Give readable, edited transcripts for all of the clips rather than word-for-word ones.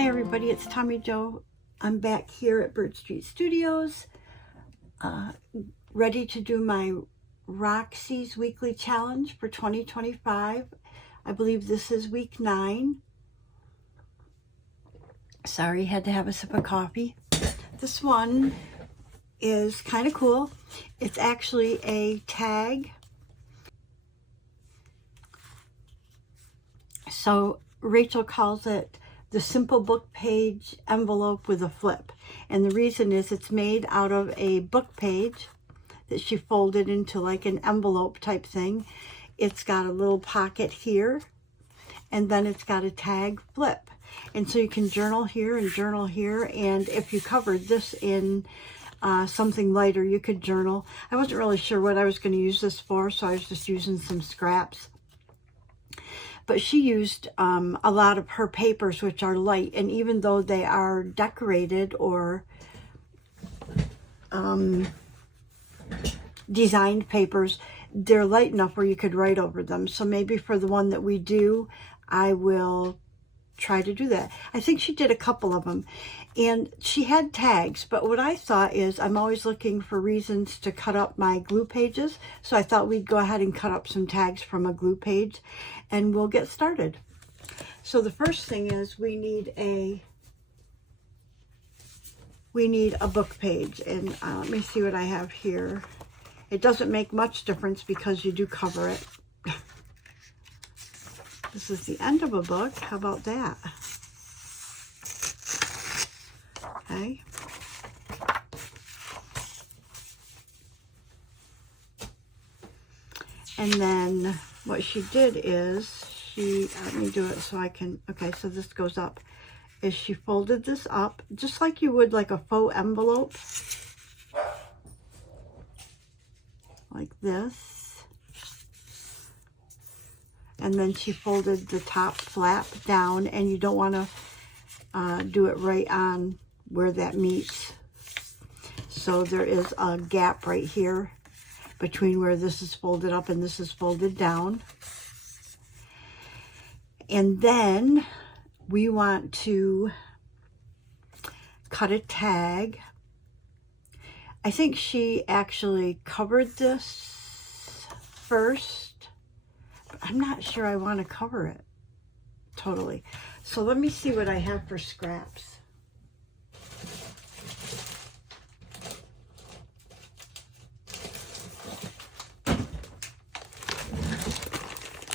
Hi everybody, it's Tommy Jo. I'm back here at Bird Street Studios, ready to do my Roxy's Weekly Challenge for 2025. I believe this is week 9. Sorry, had to have a sip of coffee. This one is kind of cool. It's actually a tag. So Rachel calls it the simple book page envelope with a flip. And the reason is it's made out of a book page that she folded into like an envelope type thing. It's got a little pocket here, and then it's got a tag flip. And so you can journal here and journal here. And if you covered this in something lighter, you could journal. I wasn't really sure what I was going to use this for, so I was just using some scraps. But she used a lot of her papers, which are light, and even though they are decorated or designed papers, they're light enough where you could write over them. So maybe for the one that we do, I will try to do that. I think she did a couple of them, and she had tags, but what I thought is I'm always looking for reasons to cut up my glue pages, so I thought we'd go ahead and cut up some tags from a glue page, and we'll get started. So the first thing is we need a book page, and let me see what I have here. It doesn't make much difference because you do cover it. This is the end of a book. How about that? Okay. And then what she did is let me do it so I can, okay, so this goes up, is she folded this up just like you would like a faux envelope, like this. And then she folded the top flap down, and you don't want to do it right on where that meets. So there is a gap right here between where this is folded up and this is folded down. And then we want to cut a tag. I think she actually covered this first. I'm not sure I want to cover it totally. So let me see what I have for scraps.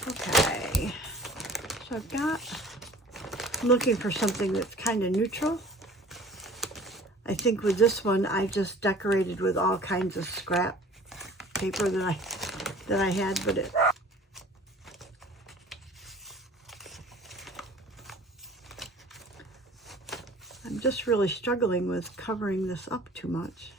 Okay. So I'm looking for something that's kind of neutral. I think with this one, I just decorated with all kinds of scrap paper that I had, but I'm just really struggling with covering this up too much.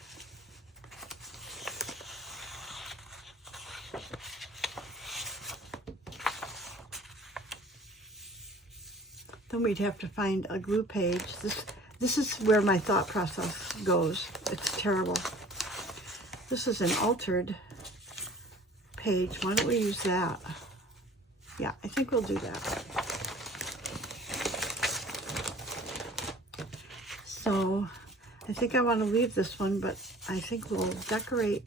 Then we'd have to find a glue page. This is where my thought process goes. It's terrible. This is an altered page. Why don't we use that? Yeah, I think we'll do that. So I think I want to leave this one, but I think we'll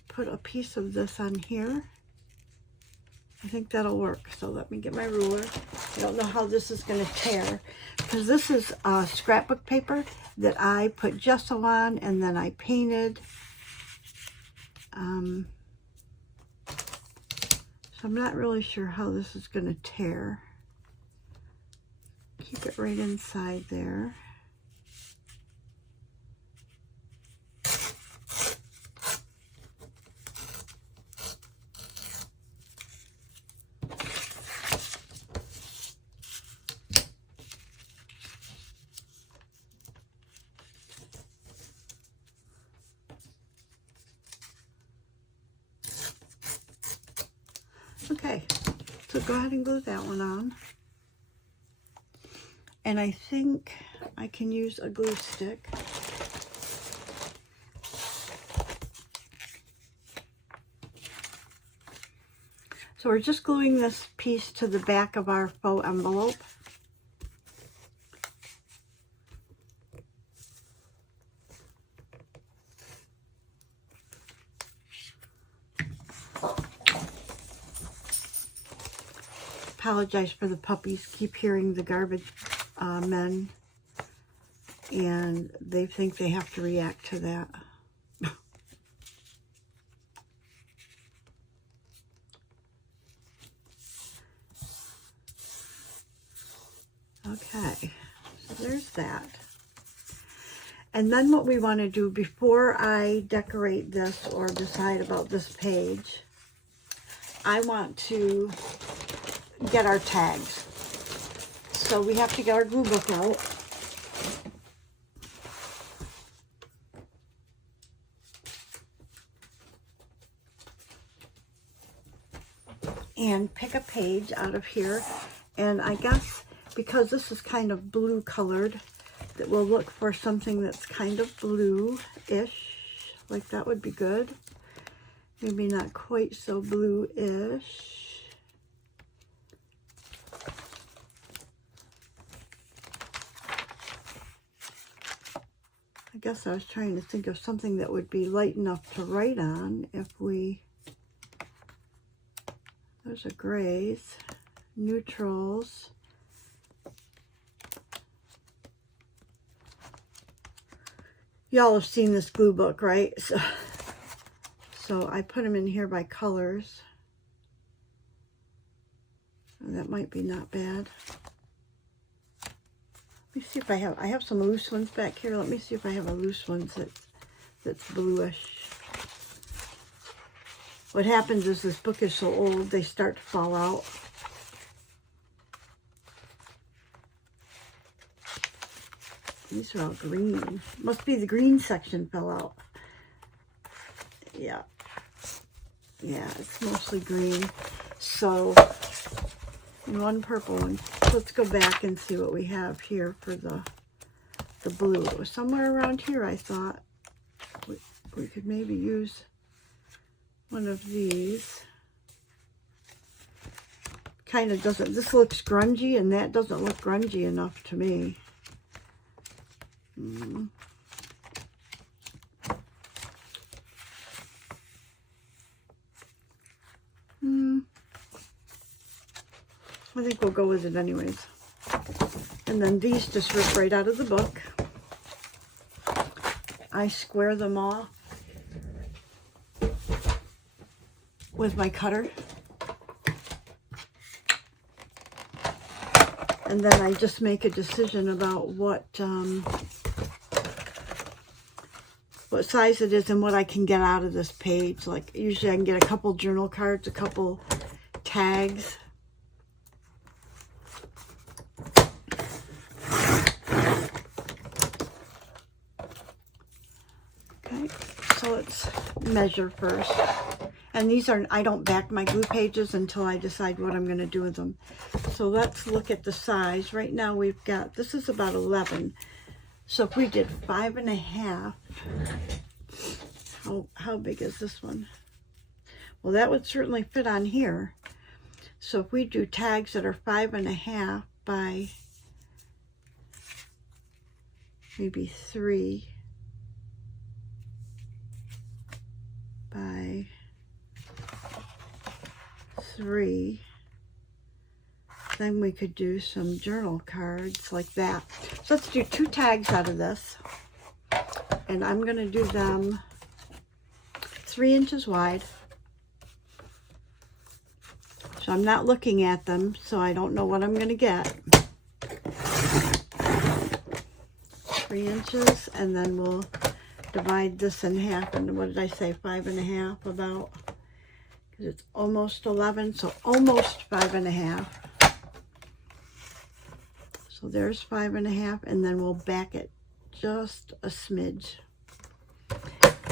put a piece of this on here. I think that'll work. So let me get my ruler. I don't know how this is going to tear, because this is scrapbook paper that I put gesso on and then I painted. So I'm not really sure how this is going to tear. Keep it right inside there. Okay, so go ahead and glue that one on. And I think I can use a glue stick. So we're just gluing this piece to the back of our faux envelope. apologize for the puppies. Keep hearing the garbage men, and they think they have to react to that. Okay, so there's that. And then what we want to do before I decorate this or decide about this page, I want to get our tags. So we have to get our glue book out. And pick a page out of here. And I guess because this is kind of blue colored, that we'll look for something that's kind of blue-ish. Like that would be good. Maybe not quite so blue-ish. I guess I was trying to think of something that would be light enough to write on if we... Those are grays, neutrals. Y'all have seen this glue book, right? So I put them in here by colors. That might be not bad. Let me see if I have some loose ones back here. Let me see if I have a loose one that's bluish. What happens is this book is so old, they start to fall out. These are all green. Must be the green section fell out. Yeah. Yeah, it's mostly green. So, one purple one. Let's go back and see what we have here for the blue. It was somewhere around here, I thought. We could maybe use one of these. Kind of doesn't, this looks grungy and that doesn't look grungy enough to me. I think we'll go with it anyways. And then these just rip right out of the book. I square them off with my cutter. And then I just make a decision about what size it is and what I can get out of this page. Like usually I can get a couple journal cards, a couple tags. Okay, so let's measure first. And these are, I don't back my glue pages until I decide what I'm going to do with them. So let's look at the size. Right now we've got, this is about 11. So if we did 5.5, how big is this one? Well, that would certainly fit on here. So if we do tags that are 5.5 by maybe 3 by 3, then we could do some journal cards like that. So let's do 2 tags out of this. And I'm going to do them 3 inches wide. So I'm not looking at them, so I don't know what I'm going to get. 3 inches, and then we'll divide this in half. And what did I say? 5.5 about, because it's almost 11, so almost 5.5. So there's 5.5, and then we'll back it just a smidge.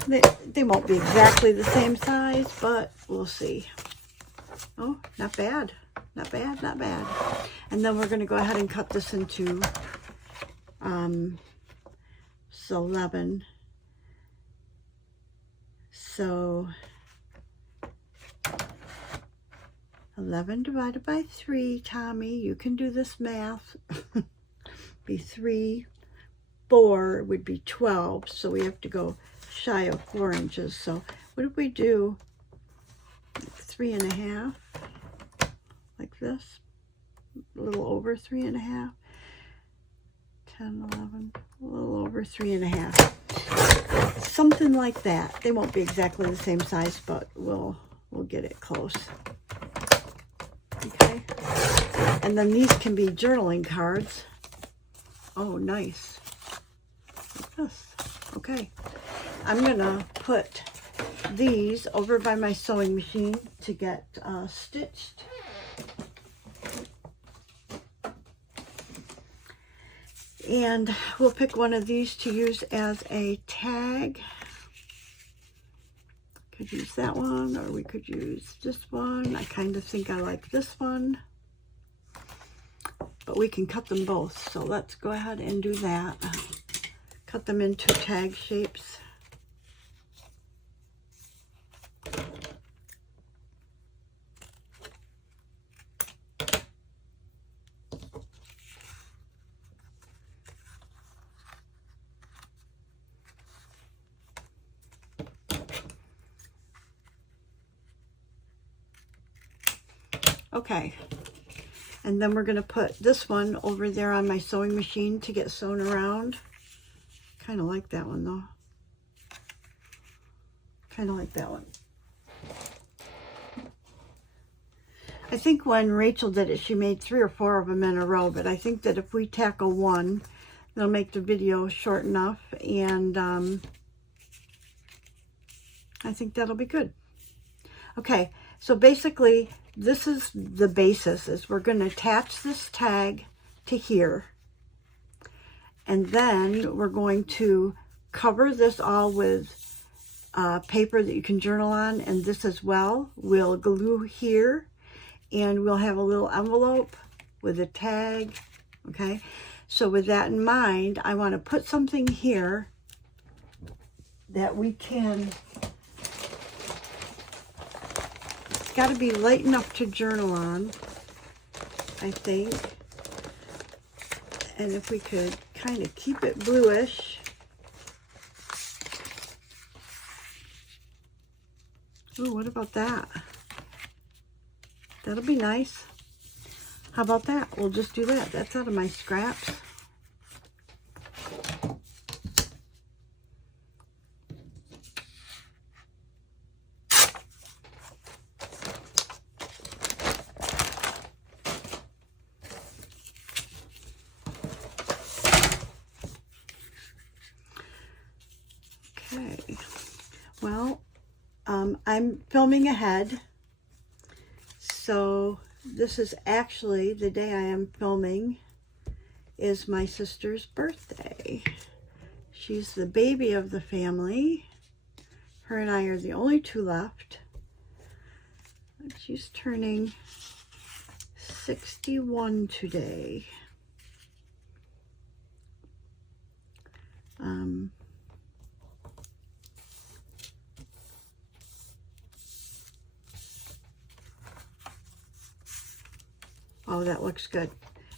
They won't be exactly the same size, but we'll see. Oh, not bad. Not bad, not bad. And then we're going to go ahead and cut this into 11. So 11 divided by 3, Tommy, you can do this math. Be 3, 4 would be 12, so we have to go shy of 4 inches. So what if we do 3.5, like this? a little over 3.5, 10, 11, a little over 3.5, something like that. They won't be exactly the same size, but we'll get it close. Okay, and then these can be journaling cards. Oh, nice. Like this. Okay, I'm gonna put these over by my sewing machine to get stitched. And we'll pick one of these to use as a tag. Could use that one, or we could use this one. I kind of think I like this one, but we can cut them both. So let's go ahead and do that. Cut them into tag shapes. Okay, and then we're going to put this one over there on my sewing machine to get sewn around. Kind of like that one though. Kind of like that one. I think when Rachel did it, she made 3 or 4 of them in a row, but I think that if we tackle one, it'll make the video short enough, and I think that'll be good. Okay, so basically, this is the basis, is we're going to attach this tag to here, and then we're going to cover this all with paper that you can journal on, and this as well. We'll glue here, and we'll have a little envelope with a tag. Okay, so with that in mind, I want to put something here that we can, got to be light enough to journal on, I think. And if we could kind of keep it bluish. Ooh, what about that? That'll be nice. How about that? We'll just do that. That's out of my scraps. Okay, well, I'm filming ahead, so this is actually the day I am filming is my sister's birthday. She's the baby of the family. Her and I are the only 2 left. She's turning 61 today. Oh, that looks good.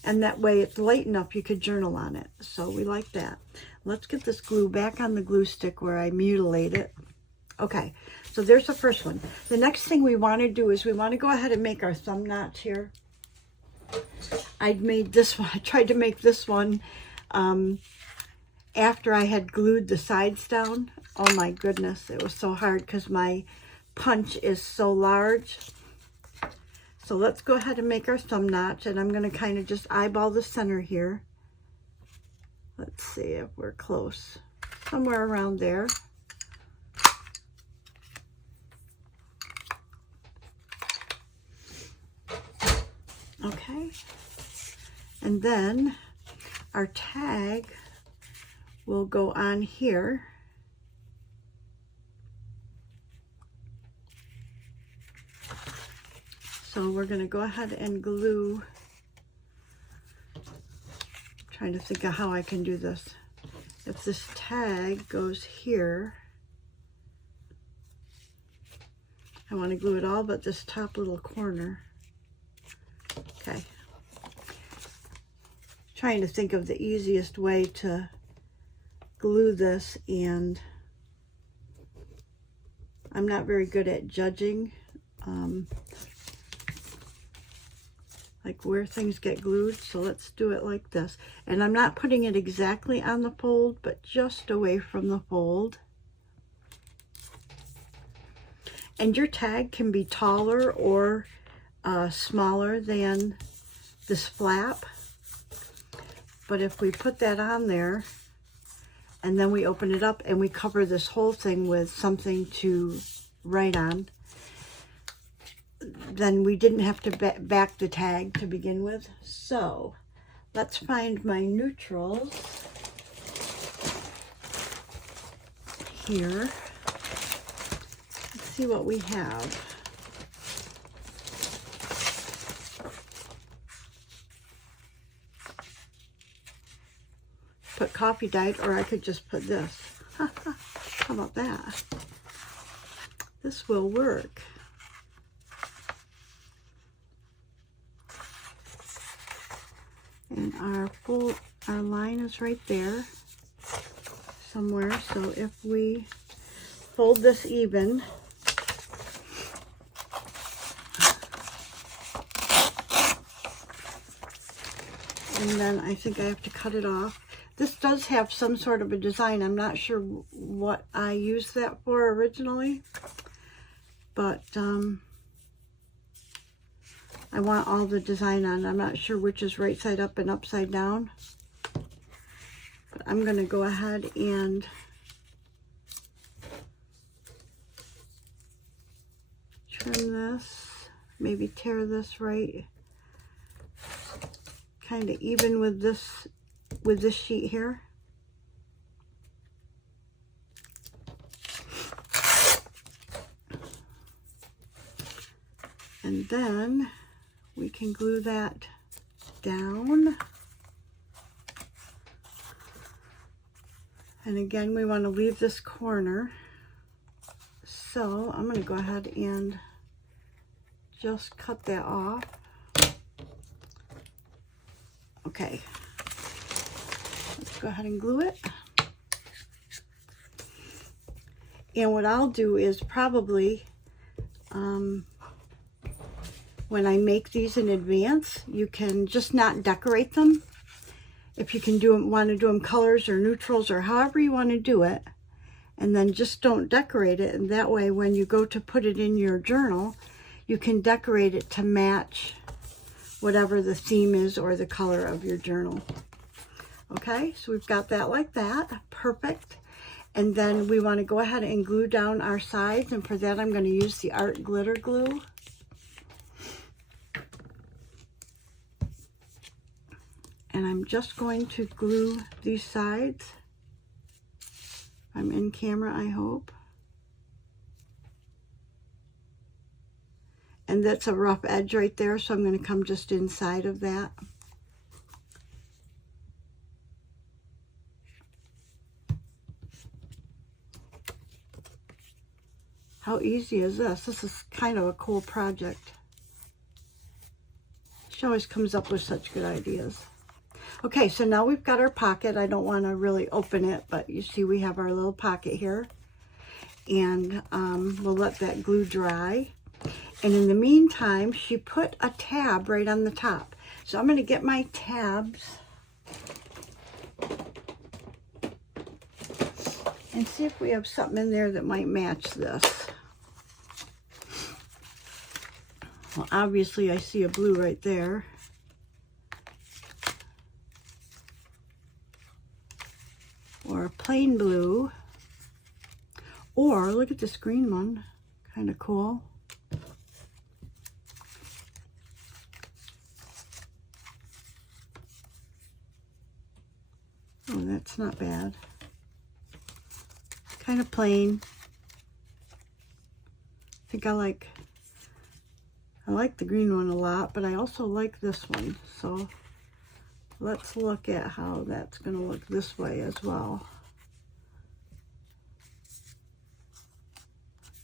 And that way it's light enough you could journal on it. So we like that. Let's get this glue back on the glue stick where I mutilate it. Okay, so there's the first one. The next thing we want to do is we want to go ahead and make our thumb knots here. I made this one. I tried to make this one after I had glued the sides down. Oh my goodness, it was so hard because my punch is so large. So let's go ahead and make our thumb notch, and I'm going to kind of just eyeball the center here. Let's see if we're close. Somewhere around there. Okay. And then our tag will go on here. So we're going to go ahead and glue. I'm trying to think of how I can do this. If this tag goes here, I want to glue it all but this top little corner. Okay. Trying to think of the easiest way to glue this, and I'm not very good at judging. like where things get glued. So let's do it like this. And I'm not putting it exactly on the fold, but just away from the fold. And your tag can be taller or smaller than this flap. But if we put that on there and then we open it up and we cover this whole thing with something to write on, then we didn't have to back the tag to begin with. So let's find my neutrals here. Let's see what we have. Put coffee dyed, or I could just put this. How about that? This will work. And our line is right there somewhere. So if we fold this even, and then I think I have to cut it off. This does have some sort of a design. I'm not sure what I used that for originally, but I want all the design on. I'm not sure which is right side up and upside down, but I'm going to go ahead and trim this, maybe tear this right kind of even with this sheet here. And then we can glue that down. And again, we want to leave this corner. So I'm going to go ahead and just cut that off. Okay. Let's go ahead and glue it. And what I'll do is probably, when I make these in advance, you can just not decorate them. If you can want to do them colors or neutrals or however you want to do it, and then just don't decorate it. And that way, when you go to put it in your journal, you can decorate it to match whatever the theme is or the color of your journal. Okay, so we've got that like that. Perfect. And then we want to go ahead and glue down our sides. And for that, I'm going to use the Art Glitter Glue. And I'm just going to glue these sides. I'm in camera, I hope. And that's a rough edge right there, so I'm going to come just inside of that. How easy is this? This is kind of a cool project. She always comes up with such good ideas. Okay, so now we've got our pocket. I don't want to really open it, but you see we have our little pocket here. And we'll let that glue dry. And in the meantime, she put a tab right on the top. So I'm going to get my tabs and see if we have something in there that might match this. Well, obviously I see a blue right there. Or a plain blue. Or look at this green one. Kind of cool. Oh, that's not bad. Kind of plain. I think I like the green one a lot, but I also like this one. So let's look at how that's going to look this way as well.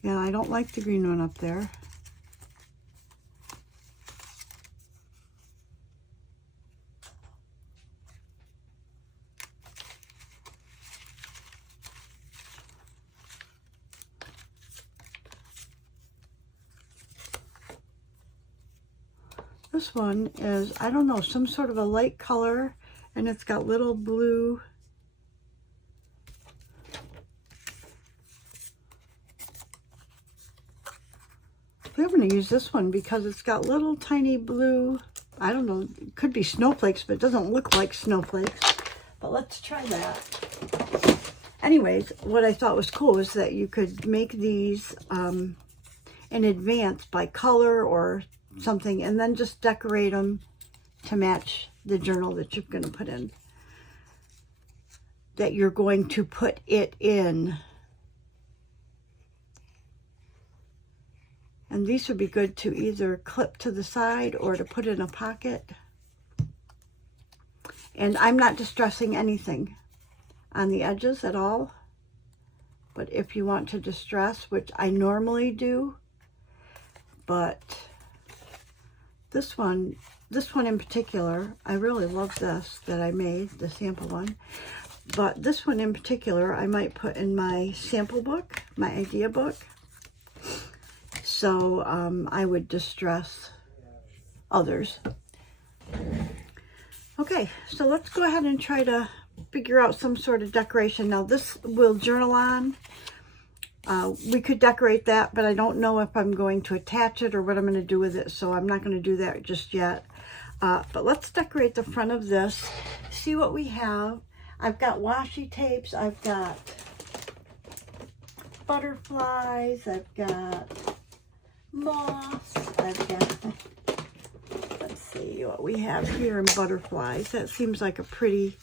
Yeah, I don't like the green one up there. This one is, I don't know, some sort of a light color, and it's got little blue I'm going to use this one because it's got little tiny blue, I don't know, it could be snowflakes, but it doesn't look like snowflakes. But let's try that. Anyways, what I thought was cool is that you could make these in advance by color or something, and then just decorate them to match the journal that you're going to put in. That you're going to put it in. And these would be good to either clip to the side or to put in a pocket. And I'm not distressing anything on the edges at all. But if you want to distress, which I normally do, but this one in particular, I really love this that I made, the sample one. But this one in particular, I might put in my sample book, my idea book. So I would distress others. Okay, so let's go ahead and try to figure out some sort of decoration. Now this will journal on. We could decorate that, but I don't know if I'm going to attach it or what I'm going to do with it, so I'm not going to do that just yet. But let's decorate the front of this, see what we have. I've got washi tapes, I've got butterflies, I've got moths, I've got, let's see what we have here in butterflies. That seems like a pretty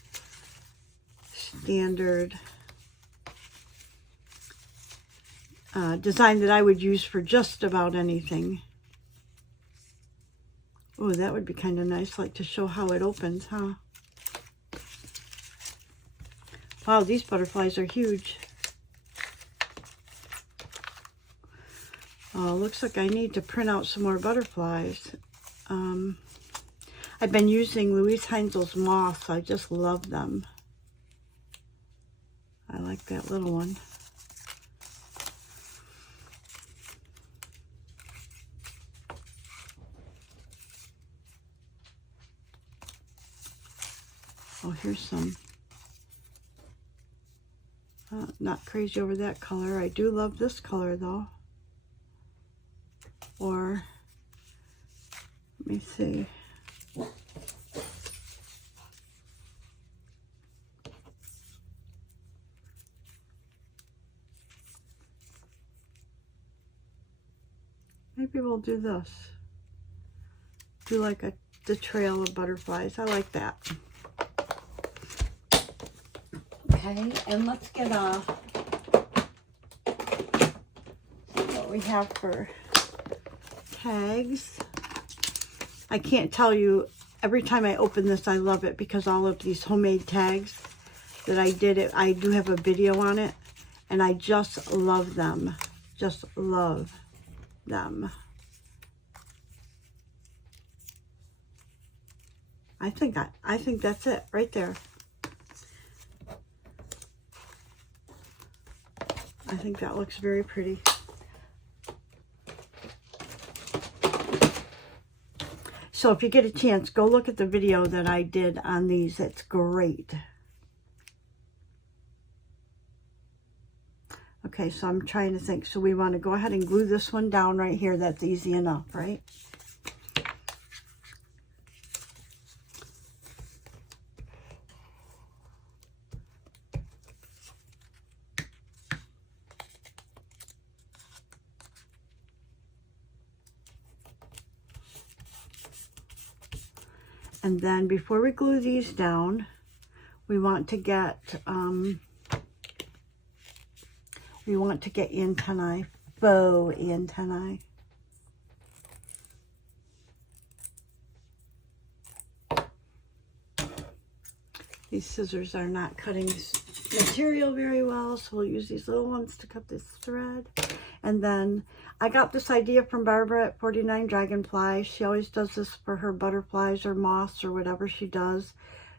standard design that I would use for just about anything. Oh, that would be kind of nice, like to show how it opens, huh? Wow, these butterflies are huge. Oh, looks like I need to print out some more butterflies. I've been using Louise Heinzel's moths. I just love them. I like that little one. Oh, here's some. Not crazy over that color. I do love this color though. Or, let me see. Maybe we'll do this. Do like the trail of butterflies. I like that. Okay, and let's get what we have for tags. I can't tell you, every time I open this I love it because all of these homemade tags that I did, I do have a video on it, and I just love them. Just love them. I think that's it right there. I think that looks very pretty. So if you get a chance, go look at the video that I did on these. It's great. Okay, so I'm trying to think. So we want to go ahead and glue this one down right here. That's easy enough, right? And then before we glue these down, we want to get antennae, faux antennae. These scissors are not cutting material very well, so we'll use these little ones to cut this thread. And then I got this idea from Barbara at 49 Dragonfly. She always does this for her butterflies or moths or whatever she does.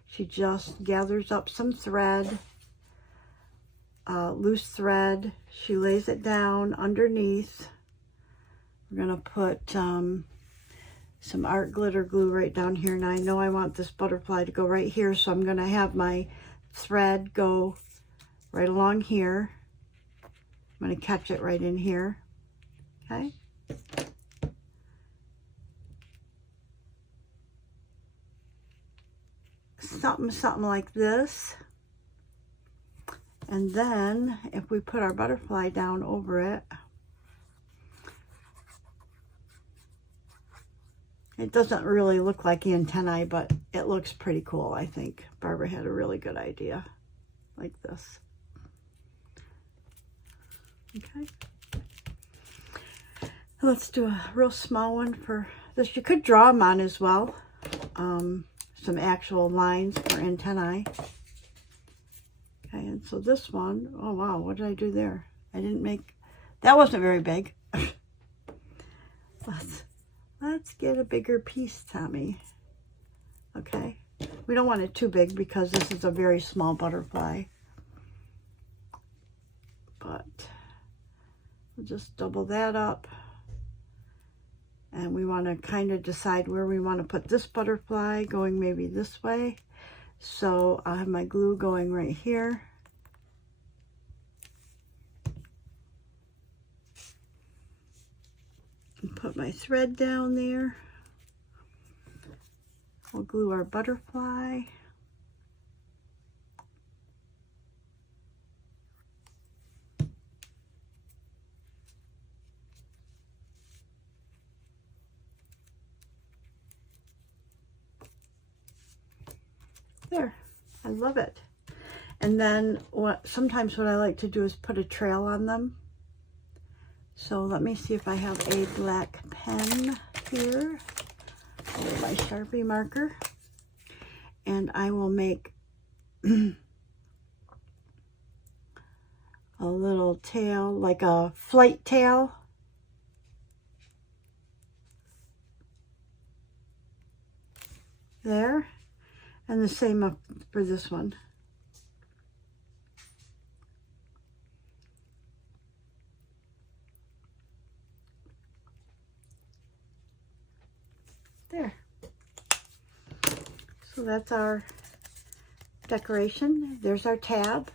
She just gathers up some thread, loose thread. She lays it down underneath. We're going to put some art glitter glue right down here. And I know I want this butterfly to go right here, so I'm going to have my thread go right along here. I'm going to catch it right in here. Okay. Something like this. And then if we put our butterfly down over it, it doesn't really look like antennae, but it looks pretty cool, I think. Barbara had a really good idea, like this. Okay. Let's do a real small one for this. You could draw them on as well. Some actual lines for antennae. Okay, and so this one, oh wow, what did I do there? I didn't make, that wasn't very big. Let's get a bigger piece, Tommy. Okay, we don't want it too big because this is a very small butterfly. But we'll just double that up. And we want to kind of decide where we want to put this butterfly, going maybe this way. So I have my glue going right here. And put my thread down there. We'll glue our butterfly. There, I love it. And then sometimes what I like to do is put a trail on them. So let me see if I have a black pen here, or my Sharpie marker, and I will make a little tail, like a flight tail. There. And the same up for this one. There. So that's our decoration. There's our tab.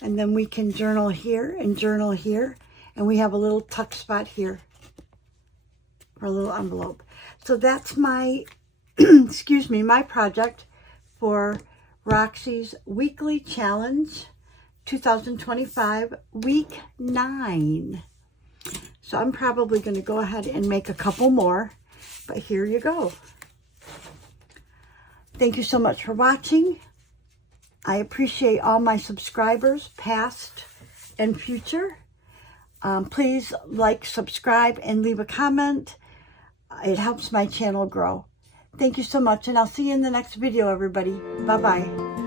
And then we can journal here and journal here. And we have a little tuck spot here for a little envelope. So that's my, excuse me, my project for Roxy's Weekly Challenge 2025, week 9. So I'm probably going to go ahead and make a couple more, but here you go. Thank you so much for watching. I appreciate all my subscribers, past and future. Please like, subscribe, and leave a comment. It helps my channel grow. Thank you so much, and I'll see you in the next video, everybody. Bye-bye.